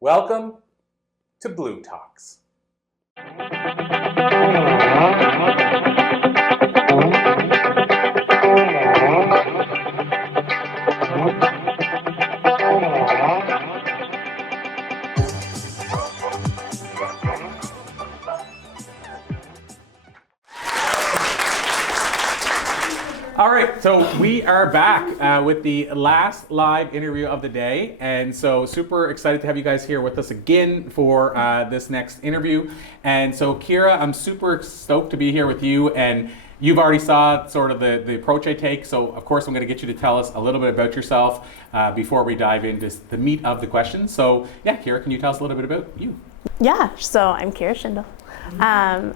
Welcome to Blue Talks. All right, so we are back with the last live interview of the day, and so super excited to have you guys here with us again for this next interview. And so Keira, I'm super stoked to be here with you, and you've already saw sort of the approach I take, so of course I'm going to get you to tell us a little bit about yourself before we dive into the meat of the questions. So yeah, Keira, can you tell us a little bit about you? Yeah, so I'm Keira Schindel.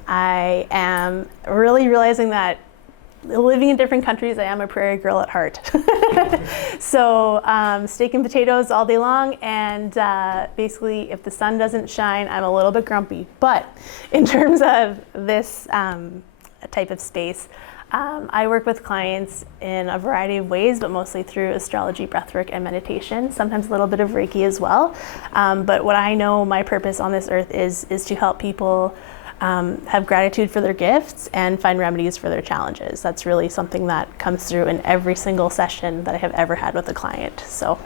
I am really realizing that living in different countries, I am a prairie girl at heart. So steak and potatoes all day long, and basically if the sun doesn't shine, I'm a little bit grumpy. But in terms of this type of space, I work with clients in a variety of ways, but mostly through astrology, breathwork, and meditation, sometimes a little bit of Reiki as well. But what I know my purpose on this earth is to help people have gratitude for their gifts and find remedies for their challenges. That's really something that comes through in every single session that I have ever had with a client. So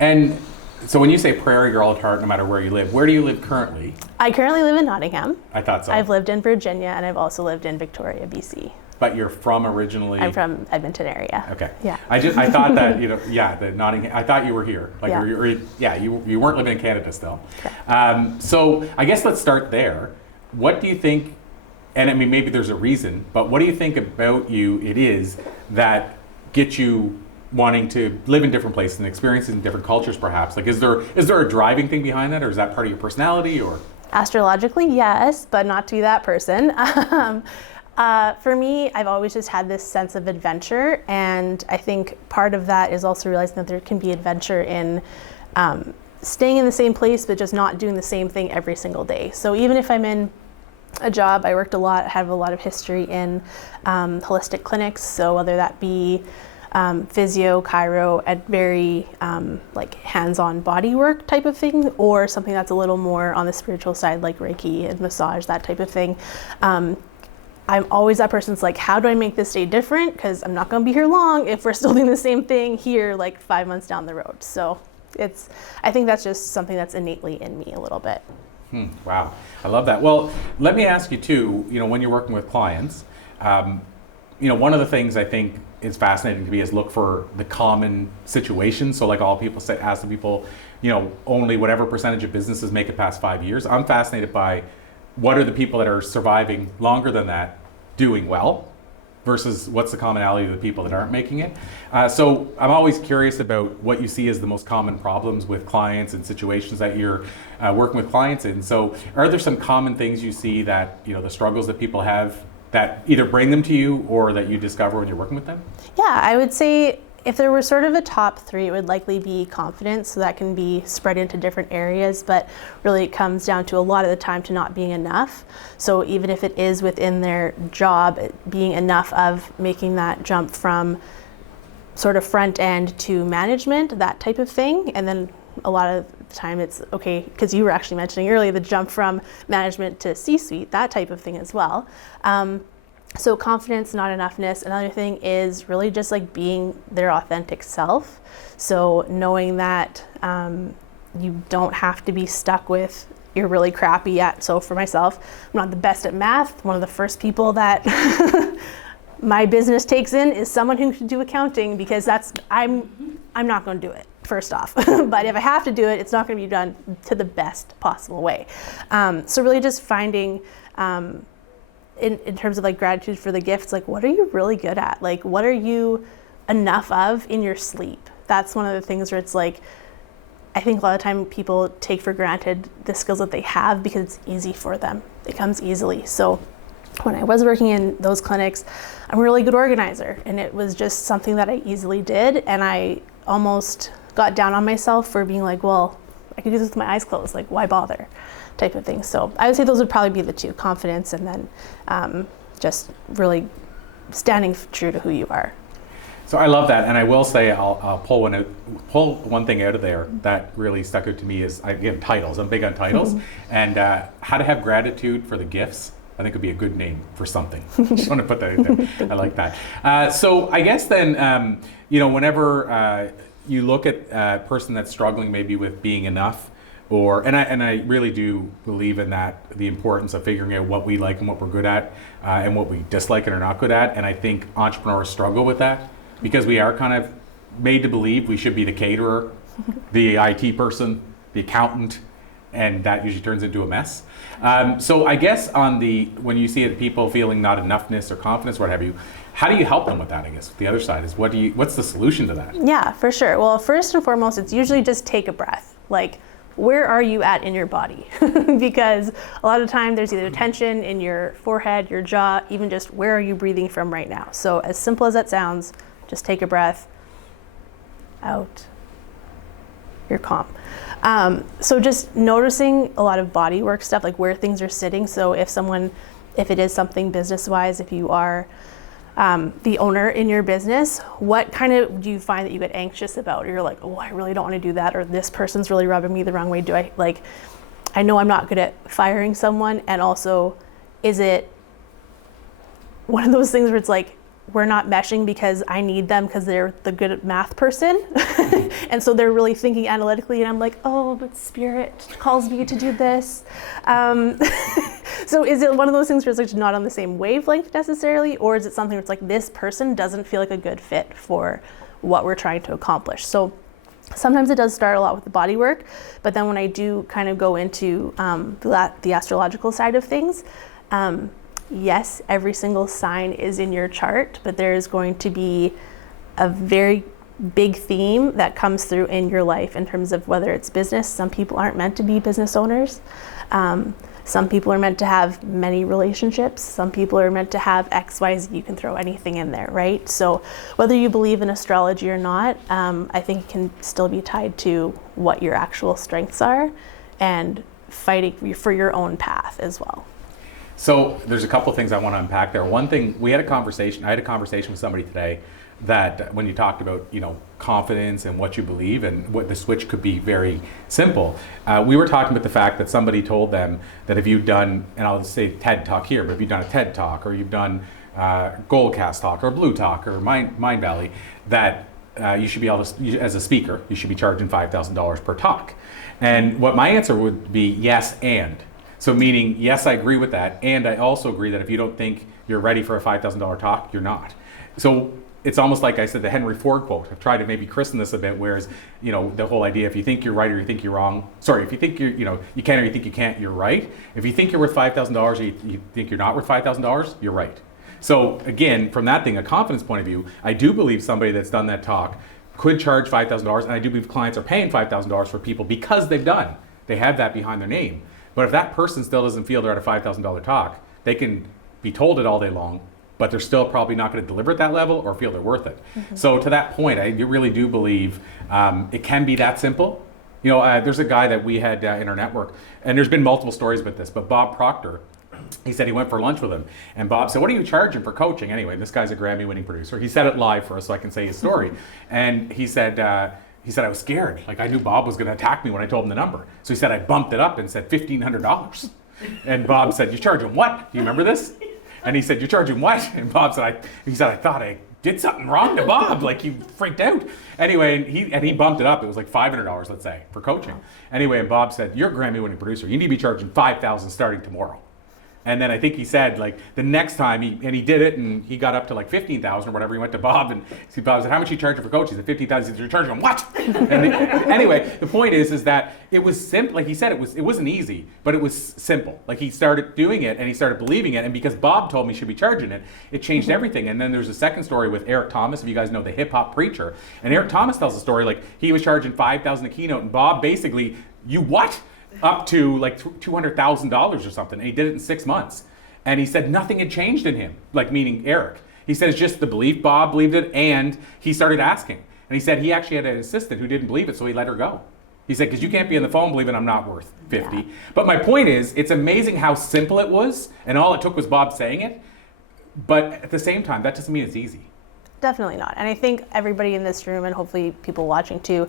when you say prairie girl at heart, no matter where you live, where do you live currently? I currently live in Nottingham. I thought so. I've lived in Virginia, and I've also lived in Victoria, BC. But you're from originally? I'm from Edmonton area. Okay. Yeah. I thought that, the Nottingham, I thought you were here. You weren't living in Canada still. Correct. So I guess let's start there. What do you think, and I mean, maybe there's a reason, but what do you think about you it is that gets you wanting to live in different places and experience in different cultures perhaps? Like, is there a driving thing behind that, or is that part of your personality, or? Astrologically, yes, but not to be that person. For me, I've always just had this sense of adventure, and I think part of that is also realizing that there can be adventure in staying in the same place, but just not doing the same thing every single day. So even if I'm in a job, I worked a lot, have a lot of history in holistic clinics, so whether that be physio, chiro, at very like hands-on body work type of thing, or something that's a little more on the spiritual side, like Reiki and massage, that type of thing. I'm always that person's like, how do I make this day different? Because I'm not going to be here long if we're still doing the same thing here like 5 months down the road. So I think that's just something that's innately in me a little bit. Wow, I love that. Well, let me ask you too, when you're working with clients, one of the things I think is fascinating to me is look for the common situations. So like all people say, ask the people, only whatever percentage of businesses make it past 5 years. I'm fascinated by what are the people that are surviving longer than that doing well versus what's the commonality of the people that aren't making it. So I'm always curious about what you see as the most common problems with clients and situations that you're working with clients in. So are there some common things you see that, the struggles that people have that either bring them to you or that you discover when you're working with them? Yeah, I would say if there were sort of a top three, it would likely be confidence. So that can be spread into different areas, but really it comes down to a lot of the time to not being enough. So even if it is within their job, being enough of making that jump from sort of front end to management, that type of thing. And then a lot of the time it's okay, because you were actually mentioning earlier the jump from management to C-suite, that type of thing as well. So confidence, not enoughness. Another thing is really just like being their authentic self. So knowing that you don't have to be stuck with you're really crappy at. So for myself, I'm not the best at math. One of the first people that my business takes in is someone who can do accounting, because I'm not going to do it, first off. But if I have to do it, it's not going to be done to the best possible way. So really just finding in terms of like gratitude for the gifts, like what are you really good at? Like what are you enough of in your sleep? That's one of the things where it's like, I think a lot of time people take for granted the skills that they have because it's easy for them. It comes easily. So when I was working in those clinics, I'm a really good organizer, and it was just something that I easily did, and I almost got down on myself for being like, well, I could do this with my eyes closed, like why bother, type of thing. So I would say those would probably be the two, confidence and then just really standing true to who you are. So I love that, and I will say I'll pull one thing out of there that really stuck out to me is again titles. I'm big on titles, and how to have gratitude for the gifts. I think would be a good name for something. Just want to put that out there. I like that. So I guess then whenever you look at a person that's struggling maybe with being enough, and I really do believe in that, the importance of figuring out what we like and what we're good at, and what we dislike and are not good at. And I think entrepreneurs struggle with that because we are kind of made to believe we should be the caterer, the IT person, the accountant, and that usually turns into a mess. So I guess when you see it, people feeling not enoughness or confidence, what have you, how do you help them with that? I guess the other side is what's the solution to that? Yeah, for sure. Well, first and foremost, it's usually just take a breath. Like, where are you at in your body? Because a lot of time there's either tension in your forehead, your jaw, even just where are you breathing from right now? So as simple as that sounds, just take a breath, out, you're calm. So just noticing a lot of body work stuff, like where things are sitting. So if it is something business-wise, if you are the owner in your business, what kind of do you find that you get anxious about? Or you're like, oh, I really don't want to do that, or this person's really rubbing me the wrong way. I know I'm not good at firing someone, and also, is it one of those things where it's like, we're not meshing because I need them because they're the good math person. And so they're really thinking analytically, and I'm like, oh, but spirit calls me to do this. So is it one of those things where it's like not on the same wavelength necessarily, or is it something where it's like this person doesn't feel like a good fit for what we're trying to accomplish? So sometimes it does start a lot with the body work, but then when I do kind of go into the astrological side of things, yes, every single sign is in your chart, but there is going to be a very big theme that comes through in your life in terms of whether it's business. Some people aren't meant to be business owners. Some people are meant to have many relationships. Some people are meant to have X, Y, Z. You can throw anything in there, right? So whether you believe in astrology or not, I think it can still be tied to what your actual strengths are and fighting for your own path as well. So there's a couple things I want to unpack there. One thing, I had a conversation with somebody today that when you talked about, confidence and what you believe and what the switch could be very simple. We were talking about the fact that somebody told them that if you've done, and I'll say TED Talk here, but if you've done a TED Talk or you've done Goldcast Talk or Blue Talk or Mind Valley, that you should be able to, as a speaker, you should be charging $5,000 per talk. And what my answer would be yes and. So meaning, yes, I agree with that, and I also agree that if you don't think you're ready for a $5,000 talk, you're not. So it's almost like I said, the Henry Ford quote. I've tried to maybe christen this a bit, whereas, the whole idea, if you think you're right or you think you're wrong, if you think you can or you think you can't, you're right. If you think you're worth $5,000 or you think you're not worth $5,000, you're right. So again, from that thing, a confidence point of view, I do believe somebody that's done that talk could charge $5,000, and I do believe clients are paying $5,000 for people because they have that behind their name. But if that person still doesn't feel they're at a $5,000 talk, they can be told it all day long, but they're still probably not going to deliver at that level or feel they're worth it. Mm-hmm. So to that point, I really do believe it can be that simple. There's a guy that we had in our network, and there's been multiple stories about this, but Bob Proctor, he said he went for lunch with him, and Bob said, what are you charging for coaching? Anyway, this guy's a Grammy-winning producer. He said it live for us so I can say his story. And he said, I was scared. Like, I knew Bob was going to attack me when I told him the number. So he said, I bumped it up and said $1,500. And Bob said, you charge him what? Do you remember this? And he said, you're charging what? And Bob said, I thought I did something wrong to Bob. Like, he freaked out. Anyway, he bumped it up. It was like $500, let's say, for coaching. Anyway, and Bob said, you're a Grammy-winning producer. You need to be charging $5,000 starting tomorrow. And then I think he said, like, the next time, he did it, and he got up to like 15,000 or whatever. He went to Bob, and Bob said, how much are you charging for coaching? He said, 15,000. He said, you're charging him what? Anyway, the point is that it was simple. Like he said, it wasn't easy, but it was simple. Like, he started doing it, and he started believing it, and because Bob told me he should be charging it, it changed everything. And then there's a second story with Eric Thomas, if you guys know, the hip-hop preacher. And Eric Thomas tells a story, like, he was charging $5,000 a keynote, and Bob basically, you what? Up to like $200,000 or something, and he did it in 6 months. And he said nothing had changed in him, like meaning Eric. He said it's just the belief. Bob believed it, and he started asking. And he said he actually had an assistant who didn't believe it, so he let her go. He said, because you can't be on the phone believing I'm not worth 50. Yeah. But my point is, it's amazing how simple it was, and all it took was Bob saying it. But at the same time, that doesn't mean it's easy. definitely not. And I think everybody in this room, and hopefully people watching too,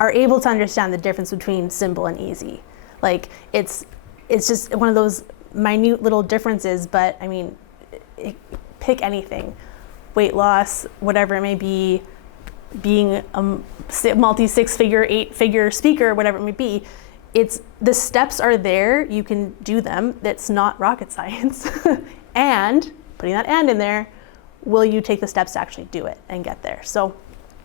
are able to understand the difference between simple and easy. Like it's just one of those minute little differences, but I mean, pick anything, weight loss, whatever it may be, being a multi 6-figure, 8-figure speaker, whatever it may be. It's the steps are there, you can do them. That's not rocket science. And putting that "and" in there, will you take the steps to actually do it and get there? So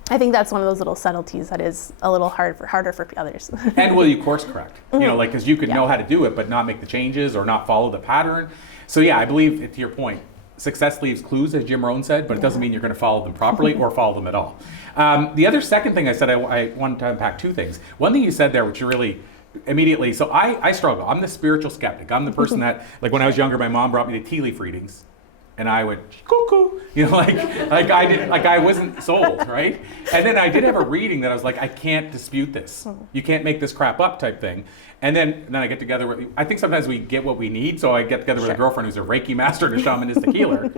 I think that's one of those little subtleties that is a little harder for others. And will you course correct? You know, like, because you could know how to do it, but not make the changes or not follow the pattern. So yeah, I believe, to your point, success leaves clues, as Jim Rohn said, but it doesn't mean you're going to follow them properly or follow them at all. The second thing I said, I wanted to unpack two things. One thing you said there, which you really immediately, so I struggle. I'm the spiritual skeptic. I'm the person that, like when I was younger, my mom brought me to tea leaf readings. And I would cuckoo, you know, like I wasn't sold, right? And then I did have a reading that I was like, I can't dispute this. You can't make this crap up, type thing. And then I get together with, I think sometimes we get what we need. So I get together with a girlfriend who's a Reiki master and a shamanistic healer.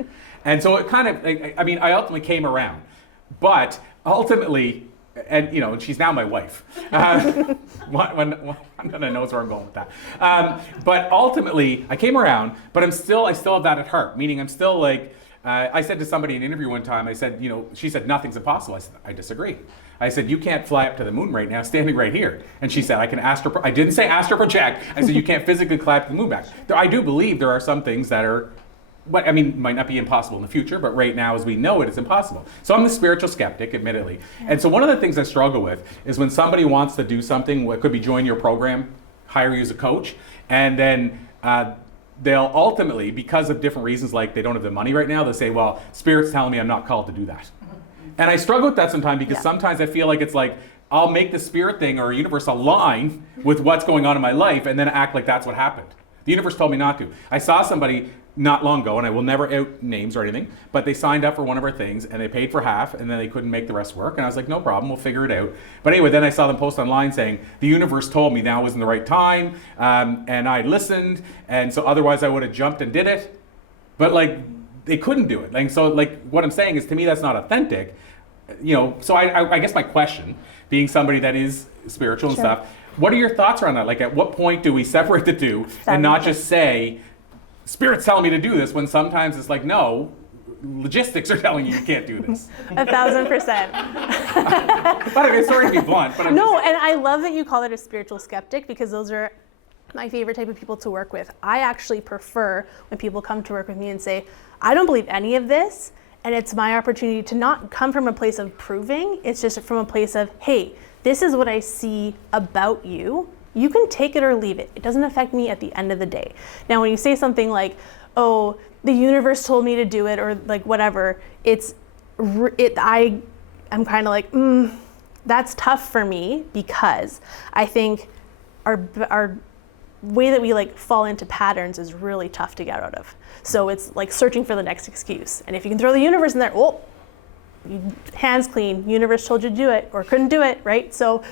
And so it kind of, I mean, I ultimately came around, but ultimately, and you know, she's now my wife. One knows where I'm going with that. But ultimately, I came around, but I still have that at heart. Meaning, I'm still like, I said to somebody in an interview one time, I said, you know, she said nothing's impossible. I said, I disagree. I said, you can't fly up to the moon right now, standing right here. And she said, I can astral. I didn't say astral project. I said, you can't physically climb to the moon back. I do believe there are some things that are. But I mean, might not be impossible in the future, but right now, as we know it, it's impossible. So I'm the spiritual skeptic, admittedly. And so one of the things I struggle with is when somebody wants to do something, what could be join your program, hire you as a coach, and then they'll ultimately, because of different reasons, like they don't have the money right now, they'll say, well, Spirit's telling me I'm not called to do that. And I struggle with that sometimes because sometimes I feel like it's like, I'll make the spirit thing or universe align with what's going on in my life and then act like that's what happened. The universe told me not to. I saw somebody not long ago, and I will never out names or anything, but they signed up for one of our things and they paid for half and then they couldn't make the rest work. And I was like, no problem, we'll figure it out. But anyway, then I saw them post online saying, the universe told me now wasn't the right time, and I listened, and so otherwise I would have jumped and did it. But like, they couldn't do it. Like, so like, what I'm saying is, to me, that's not authentic. You know, so I guess my question, being somebody that is spiritual and stuff, what are your thoughts around that? Like, at what point do we separate the two and not just say, Spirit's telling me to do this, when sometimes it's like, no, logistics are telling you can't do this. 1,000%. But I'm sorry to be blunt. But and I love that you call it a spiritual skeptic, because those are my favorite type of people to work with. I actually prefer when people come to work with me and say, I don't believe any of this, and it's my opportunity to not come from a place of proving, it's just from a place of, hey, this is what I see about you. You can take it or leave it. It doesn't affect me at the end of the day. Now, when you say something like, oh, the universe told me to do it, or like whatever, I'm kind of like, that's tough for me, because I think our way that we like fall into patterns is really tough to get out of. So it's like searching for the next excuse. And if you can throw the universe in there, oh, hands clean, universe told you to do it or couldn't do it, right? So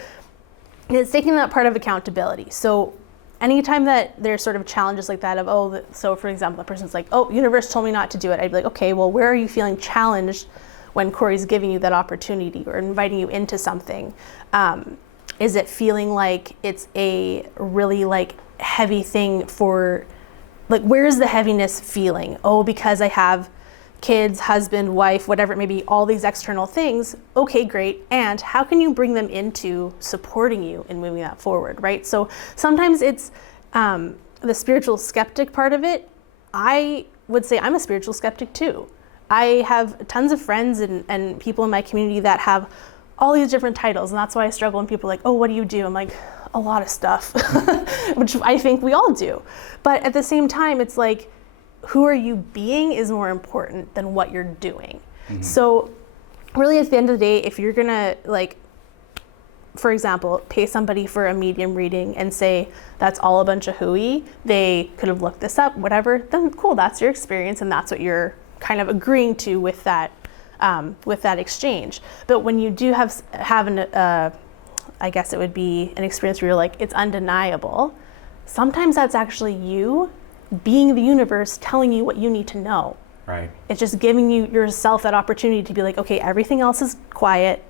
it's taking that part of accountability. So anytime that there's sort of challenges like that of, so for example, the person's like, oh, universe told me not to do it. I'd be like, okay, well, where are you feeling challenged when Corey's giving you that opportunity or inviting you into something? Is it feeling like it's a really like heavy thing for, like, where's the heaviness feeling? Oh, because I have kids, husband, wife, whatever it may be, all these external things. Okay, great. And how can you bring them into supporting you in moving that forward, right? So sometimes it's the spiritual skeptic part of it. I would say I'm a spiritual skeptic too. I have tons of friends and people in my community that have all these different titles, and that's why I struggle when people are like, oh, what do you do? I'm like, a lot of stuff, which I think we all do. But at the same time, it's like, who are you being is more important than what you're doing. Mm-hmm. So really at the end of the day, if you're gonna, like, for example, pay somebody for a medium reading and say that's all a bunch of hooey, they could have looked this up, whatever, then cool, that's your experience and that's what you're kind of agreeing to with that exchange. But when you do have I guess it would be an experience where you're like, it's undeniable, sometimes that's actually you being the universe telling you what you need to know. Right. It's just giving yourself that opportunity to be like, okay, everything else is quiet.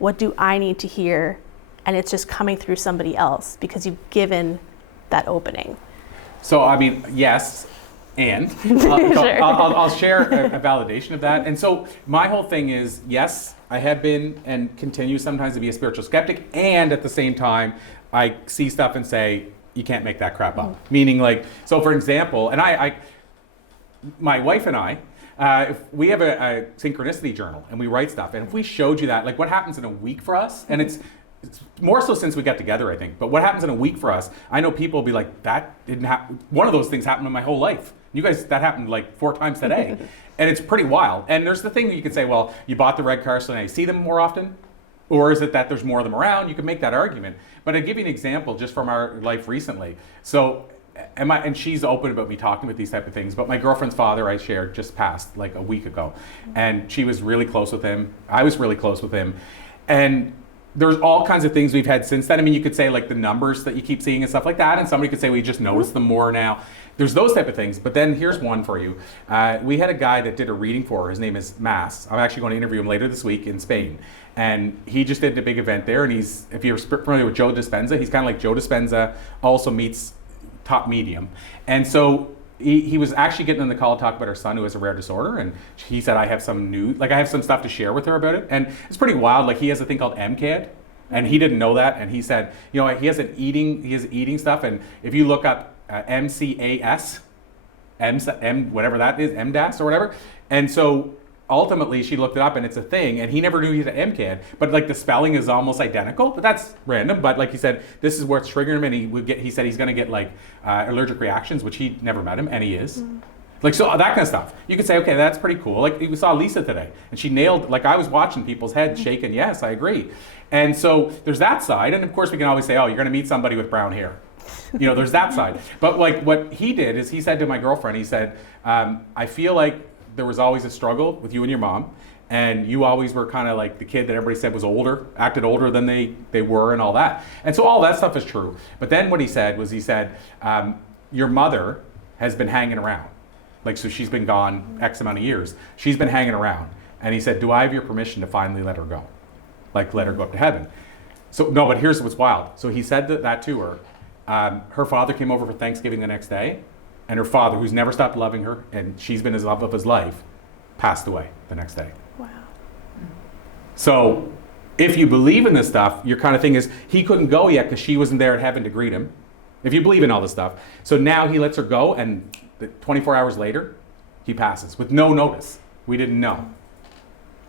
What do I need to hear? And it's just coming through somebody else because you've given that opening. So, I mean, yes, and Sure. I'll share a validation of that. And so my whole thing is, yes, I have been and continue sometimes to be a spiritual skeptic. And at the same time, I see stuff and say, you can't make that crap up. Meaning like, so for example, and my wife and I, if we have a synchronicity journal and we write stuff, and if we showed you that, like what happens in a week for us, and it's more so since we got together, I think, but what happens in a week for us, I know people will be like, that didn't happen. One of those things happened in my whole life. You guys, that happened like 4 times today. And it's pretty wild. And there's the thing that you could say, well, you bought the red car, so now you see them more often? Or is it that there's more of them around? You can make that argument. But I'll give you an example just from our life recently. So, and she's open about me talking about these type of things, but my girlfriend's father I shared just passed like a week ago. And she was really close with him. I was really close with him. And there's all kinds of things we've had since then. I mean, you could say like the numbers that you keep seeing and stuff like that, and somebody could say we just notice them more now. There's those type of things. But then here's one for you. We had a guy that did a reading for her. His name is Mas. I'm actually going to interview him later this week in Spain. And he just did a big event there. And he's, if you're familiar with Joe Dispenza, he's kind of like Joe Dispenza, also meets top medium. And so he was actually getting on the call to talk about her son who has a rare disorder, and he said, I have some stuff to share with her about it. And it's pretty wild. Like he has a thing called MCAD, and he didn't know that. And he said, you know, he has eating stuff, and if you look up MCAS, whatever that is, MDAS or whatever. And so ultimately she looked it up and it's a thing, and he never knew he had MCAD, but like the spelling is almost identical, but that's random. But like he said, this is what's triggering him, and he said he's gonna get like allergic reactions, which he never met him, and he is. Like, so that kind of stuff. You could say, okay, that's pretty cool. Like we saw Lisa today and she nailed, like I was watching people's heads shaking, yes, I agree. And so there's that side, and of course we can always say, oh, you're gonna meet somebody with brown hair. You know, there's that side. But like what he did is he said to my girlfriend, he said, I feel like there was always a struggle with you and your mom, and you always were kind of like the kid that everybody said was older, acted older than they were and all that. And so all that stuff is true. But then what he said was, your mother has been hanging around. Like, so she's been gone X amount of years. She's been hanging around. And he said, do I have your permission to finally let her go? Like, let her go up to heaven. So, no, but here's what's wild. So he said that to her. Her father came over for Thanksgiving the next day, and her father, who's never stopped loving her, and she's been his love of his life, passed away the next day. Wow. So if you believe in this stuff, your kind of thing is, he couldn't go yet because she wasn't there at heaven to greet him. If you believe in all this stuff. So now he lets her go, and 24 hours later, he passes with no notice. We didn't know.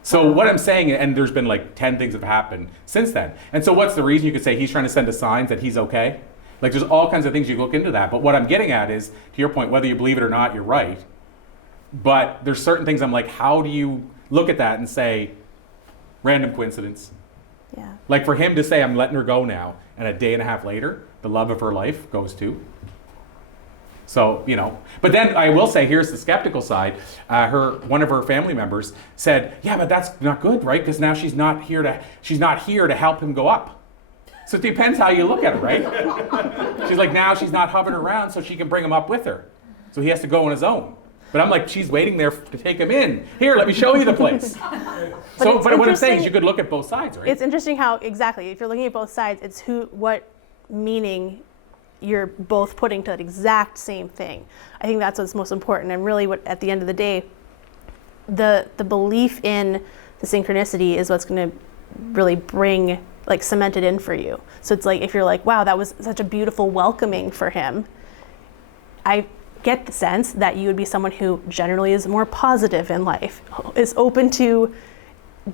So what I'm saying, and there's been like 10 things that have happened since then. And so what's the reason? You could say he's trying to send us signs that he's okay. Like there's all kinds of things you look into that. But what I'm getting at is, to your point, whether you believe it or not, you're right. But there's certain things I'm like, how do you look at that and say, random coincidence? Yeah. Like for him to say, I'm letting her go now, and a day and a half later, the love of her life goes too. So, you know, but then I will say, here's the skeptical side. One of her family members said, yeah, but that's not good, right? Because now she's not here to help him go up. So it depends how you look at it, right? She's like, now she's not hovering around so she can bring him up with her. So he has to go on his own. But I'm like, she's waiting there to take him in. Here, let me show you the place. But what I'm saying is you could look at both sides, right? It's interesting how, exactly, if you're looking at both sides, it's what meaning you're both putting to that exact same thing. I think that's what's most important, and really what, at the end of the day, the belief in the synchronicity is what's going to really bring, like, cement it in for you. So it's like, if you're like, wow, that was such a beautiful welcoming for him, I get the sense that you would be someone who generally is more positive in life, is open to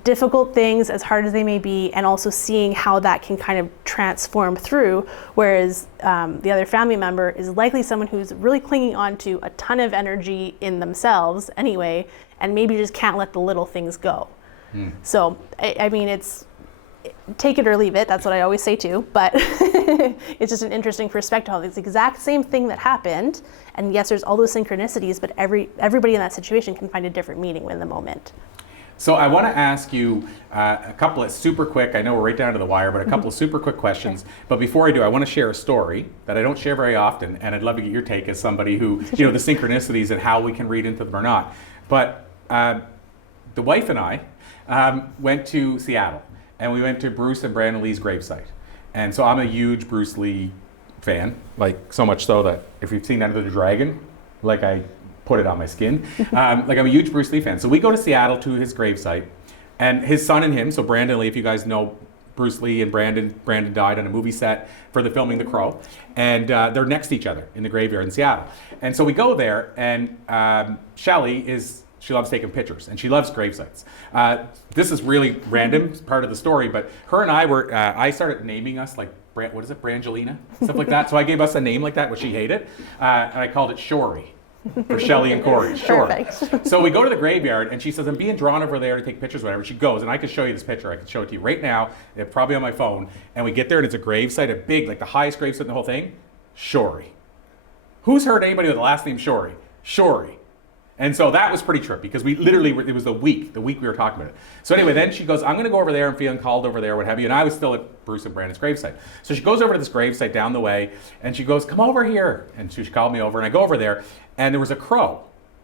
difficult things, as hard as they may be, and also seeing how that can kind of transform through, whereas the other family member is likely someone who's really clinging on to a ton of energy in themselves anyway, and maybe just can't let the little things go. So I mean, it's take it or leave it, that's what I always say too, but it's just an interesting perspective how it's the exact same thing that happened, and yes, there's all those synchronicities, but everybody in that situation can find a different meaning in the moment. So I want to ask you a couple of super quick, I know we're right down to the wire, but a couple of super quick questions. But before I do, I want to share a story that I don't share very often, and I'd love to get your take as somebody who, you know, the synchronicities and how we can read into them or not. But the wife and I went to Seattle, and we went to Bruce and Brandon Lee's gravesite. And so I'm a huge Bruce Lee fan, like so much so that if you've seen Enter the Dragon, like I put it on my skin. Like I'm a huge Bruce Lee fan. So we go to Seattle to his gravesite, and his son and him, so Brandon Lee, if you guys know Bruce Lee and Brandon died on a movie set for the filming The Crow, and they're next to each other in the graveyard in Seattle. And so we go there, and she loves taking pictures, and she loves gravesites. This is really random, part of the story, but her and I were, I started naming us like, what is it, Brangelina? Stuff like that. So I gave us a name like that, which she hated, and I called it Shory. For Shelley and Corey, sure. Perfect. So we go to the graveyard, and she says, I'm being drawn over there to take pictures, whatever. She goes, and I can show you this picture. I can show it to you right now. It's probably on my phone. And we get there, and it's a gravesite, a big, like the highest gravesite in the whole thing. Shory. Who's heard anybody with the last name Shory? Shory. And so that was pretty trippy, because we literally, it was the week we were talking about it. So anyway, then she goes, I'm going to go over there. I'm feeling called over there, what have you. And I was still at Bruce and Brandon's gravesite. So she goes over to this gravesite down the way, and she goes, come over here. And she called me over, and I go over there, and there was a crow,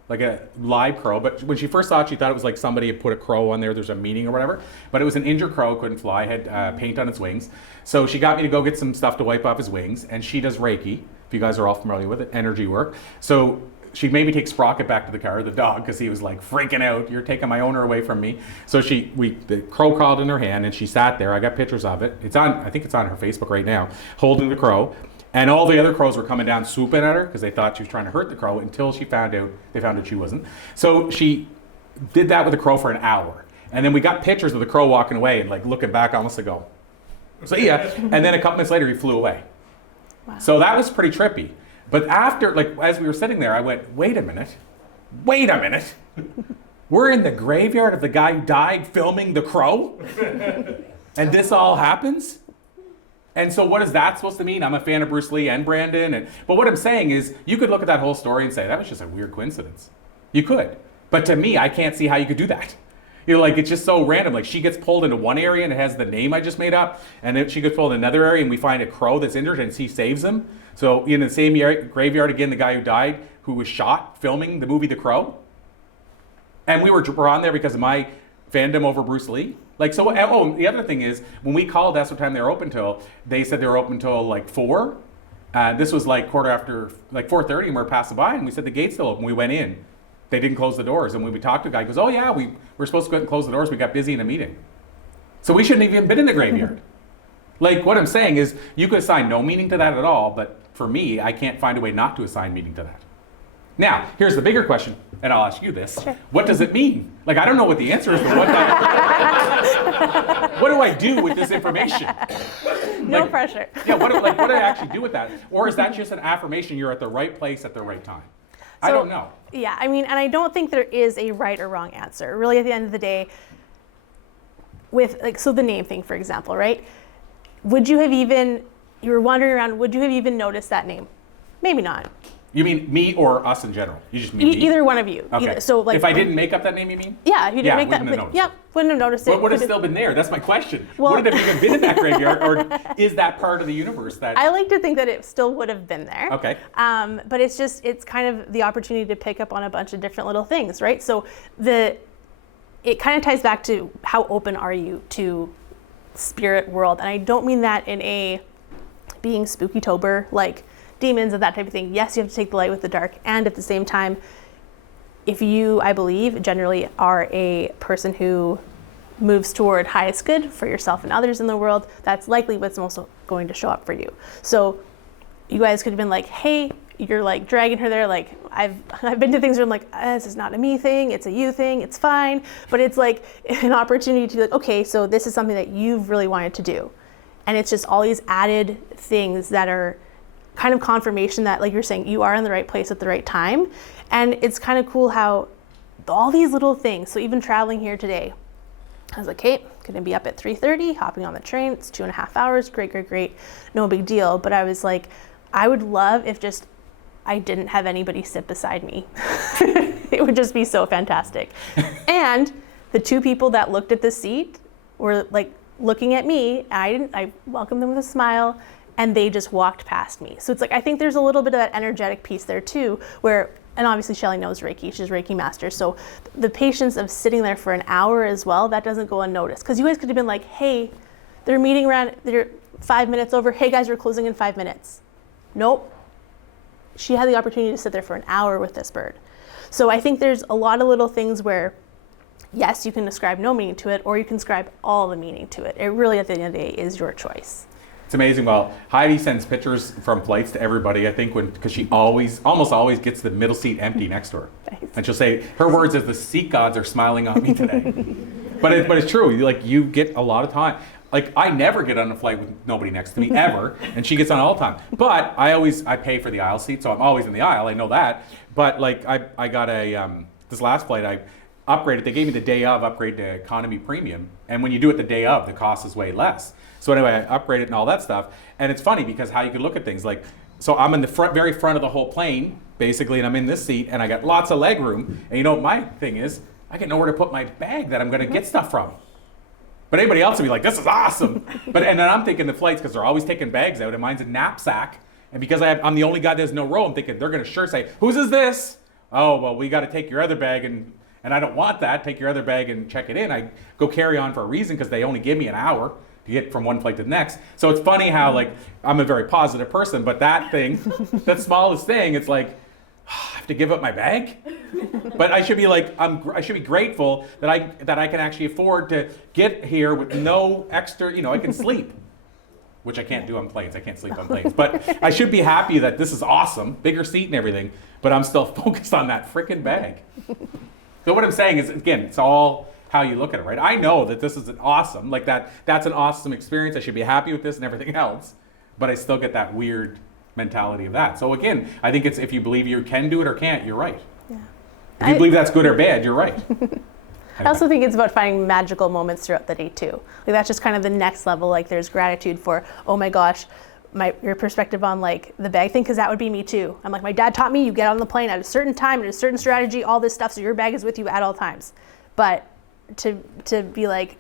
like a live crow. But when she first saw it, she thought it was like somebody had put a crow on there. There's a meeting or whatever. But it was an injured crow, couldn't fly, had paint on its wings. So she got me to go get some stuff to wipe off his wings, and she does Reiki, if you guys are all familiar with it, energy work. So she made me take Sprocket back to the car, the dog, because he was like freaking out. You're taking my owner away from me. So the crow crawled in her hand, and she sat there. I got pictures of it. I think it's on her Facebook right now, holding the crow. And all the other crows were coming down, swooping at her, because they thought she was trying to hurt the crow, until they found out she wasn't. So she did that with the crow for an hour. And then we got pictures of the crow walking away and like looking back almost to go, see ya. And then a couple minutes later, he flew away. Wow. So that was pretty trippy. But after, like, as we were sitting there, I went, wait a minute. We're in the graveyard of the guy who died filming The Crow? And this all happens? And so what is that supposed to mean? I'm a fan of Bruce Lee and Brandon. But what I'm saying is, you could look at that whole story and say, that was just a weird coincidence. You could. But to me, I can't see how you could do that. You know, like, it's just so random. Like, she gets pulled into one area and it has the name I just made up. And then she gets pulled in another area and we find a crow that's injured and he saves him. So in the same graveyard, again, the guy who died, who was shot filming the movie The Crow. And we were on there because of my fandom over Bruce Lee. Like, so, oh, the other thing is, when we called, that's what time they were open till, they said they were open till like 4. This was like quarter after, like 4:30, and we were passing by, and we said the gate's still open. We went in. They didn't close the doors. And when we talked to the guy, he goes, oh yeah, we were supposed to go ahead and close the doors. We got busy in a meeting. So we shouldn't have even been in the graveyard. Like, what I'm saying is, you could assign no meaning to that at all, but for me, I can't find a way not to assign meaning to that. Now, here's the bigger question, and I'll ask you this. Sure. What does it mean? Like, I don't know what the answer is, but what do I do with this information? No like, pressure. Yeah, what do I actually do with that? Or is that just an affirmation you're at the right place at the right time? I don't know. Yeah, I mean, and I don't think there is a right or wrong answer. Really, at the end of the day, with, like, so the name thing, for example, right? You were wandering around, would you have even noticed that name? Maybe not. You mean me or us in general? You just mean me? Either one of you. Okay. So, like, if I didn't make up that name, you mean? Yeah, if you didn't make that. Wouldn't have noticed it. What would have still been there? That's my question. Would it have even been in that graveyard, or is that part of the universe that? I like to think that it still would have been there. Okay. But it's kind of the opportunity to pick up on a bunch of different little things, right? So it kind of ties back to how open are you to spirit world, and I don't mean that in a being spooky-tober, like demons and that type of thing. Yes, you have to take the light with the dark, and at the same time, if you, I believe, generally are a person who moves toward highest good for yourself and others in the world, that's likely what's also going to show up for you. So you guys could have been like, hey, you're like dragging her there, like I've been to things where I'm like, this is not a me thing, it's a you thing, it's fine. But it's like an opportunity to be like, okay, so this is something that you've really wanted to do. And it's just all these added things that are kind of confirmation that, like you're saying, you are in the right place at the right time. And it's kind of cool how all these little things, so even traveling here today, I was like, hey, gonna be up at 3:30, hopping on the train, it's 2.5 hours, great, no big deal. But I was like, I would love if just I didn't have anybody sit beside me. It would just be so fantastic. And the two people that looked at the seat were like looking at me, and I welcomed them with a smile, and they just walked past me. So it's like, I think there's a little bit of that energetic piece there too, where and obviously Shelley knows Reiki, she's Reiki master. So the patience of sitting there for an hour as well, that doesn't go unnoticed. Because you guys could have been like, hey, they're meeting around, they're 5 minutes over. Hey guys, we're closing in 5 minutes. Nope. She had the opportunity to sit there for an hour with this bird. So I think there's a lot of little things where, yes, you can ascribe no meaning to it, or you can ascribe all the meaning to it. It really, at the end of the day, is your choice. It's amazing. Well, Heidi sends pictures from flights to everybody, I think, because she almost always gets the middle seat empty next to her. Thanks. And she'll say, her words is, the seat gods are smiling on me today. But it's true. You get a lot of time. Like, I never get on a flight with nobody next to me, ever, and she gets on all the time. But I pay for the aisle seat, so I'm always in the aisle, I know that. But like, I got this last flight, I upgraded, they gave me the day of upgrade to economy premium, and when you do it the day of, the cost is way less. So anyway, I upgraded and all that stuff, and it's funny because how you can look at things, like, so I'm in the very front of the whole plane, basically, and I'm in this seat, and I got lots of leg room, and you know what my thing is? I get nowhere to put my bag that I'm gonna get stuff from. But anybody else would be like, this is awesome. And then I'm thinking the flights, because they're always taking bags out, and mine's a knapsack. And because I'm the only guy that has no row, I'm thinking they're gonna sure say, whose is this? Oh, well, we gotta take your other bag, and I don't want that. Take your other bag and check it in. I go carry on for a reason, because they only give me an hour to get from one flight to the next. So it's funny how, like, I'm a very positive person, but that thing, that smallest thing, it's like, I have to give up my bag? But I should be like, I should be grateful that I can actually afford to get here with no extra, I can sleep, which I can't do on planes. I can't sleep on planes. But I should be happy that this is awesome, bigger seat and everything, but I'm still focused on that freaking bag. So what I'm saying is, again, it's all how you look at it, right? I know that this is an awesome, like that's an awesome experience. I should be happy with this and everything else, but I still get that weird mentality of that. So again, I think it's, if you believe you can do it or can't, you're right. Yeah. If you believe that's good or bad, you're right. I also think it's about finding magical moments throughout the day too. Like, that's just kind of the next level. Like, there's gratitude for, oh my gosh, your perspective on like the bag thing, because that would be me too. I'm like, my dad taught me you get on the plane at a certain time and a certain strategy, all this stuff, so your bag is with you at all times. But to be like,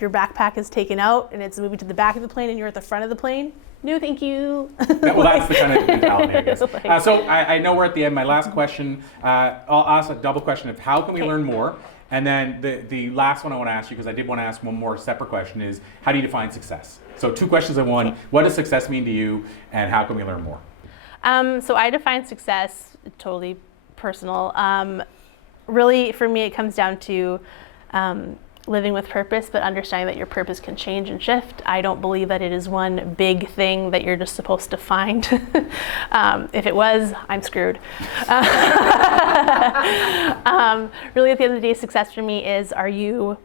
your backpack is taken out and it's moving to the back of the plane and you're at the front of the plane. No, thank you. Well, that's the kind of mentality, I guess. So I know we're at the end. My last question, I'll ask a double question of how can we learn more? And then the last one I want to ask you, because I did want to ask one more separate question, is how do you define success? So 2 questions in one. What does success mean to you, and how can we learn more? So I define success, totally personal. Really, for me, it comes down to living with purpose, but understanding that your purpose can change and shift. I don't believe that it is one big thing that you're just supposed to find. If it was, I'm screwed. Really, at the end of the day, success for me is, are you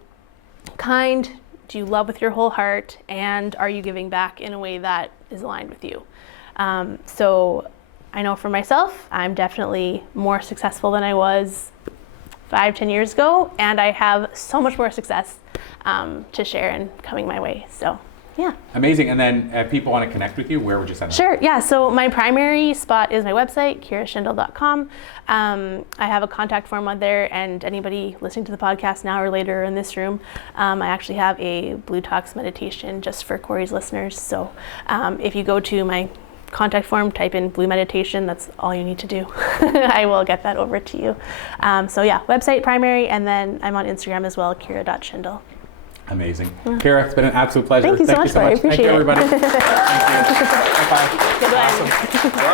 kind? Do you love with your whole heart? And are you giving back in a way that is aligned with you? So I know for myself, I'm definitely more successful than I was 5-10 years ago, and I have so much more success to share and coming my way. So yeah. Amazing. And then if people want to connect with you, where would you send them? Sure. Yeah. So my primary spot is my website, KeiraSchindel.com. I have a contact form on there, and anybody listening to the podcast now or later in this room, I actually have a Blue Talks meditation just for Corey's listeners. So if you go to my contact form, type in Blue Meditation, that's all you need to do. I will get that over to you. So yeah, website primary, and then I'm on Instagram as well, Keira.Schindel. Amazing. Keira, it's been an absolute pleasure. Thank you so much. I appreciate it. Thank you, everybody. Thank you. Bye-bye. Good one. Awesome.